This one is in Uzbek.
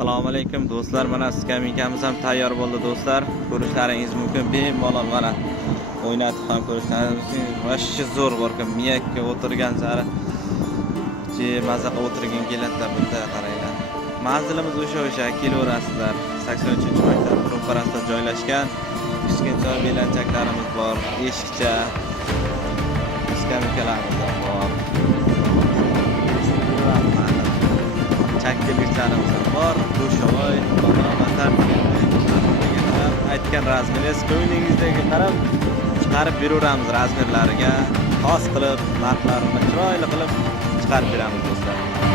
Assalomu alaykum do'stlar, mana skameykamiz ham tayyor bo'ldi do'stlar. Ko'rishlaringiz mumkin. Bemalol mana o'ynatib ham ko'rishlaringiz mumkin. Vashchi zo'r borkan, miyakka o'tirgan sari maza qilib o'tirgin keladi bunda qaranglar. Manzilimiz o'sha kelaverasizlar. 83-maktab ro'parasida joylashgan. Kichkintoy belanchaklarimiz bor, eshikcha skameykalarimiz bor. Chakkiliklarimiz bor, go'shovoy, aytgan razmeringiz ko'nglingizdagi qarab chiqarib beraveramiz razmerlariga xos qilib, narxlarini chiroyli qilib chiqarib beramiz do'stlar.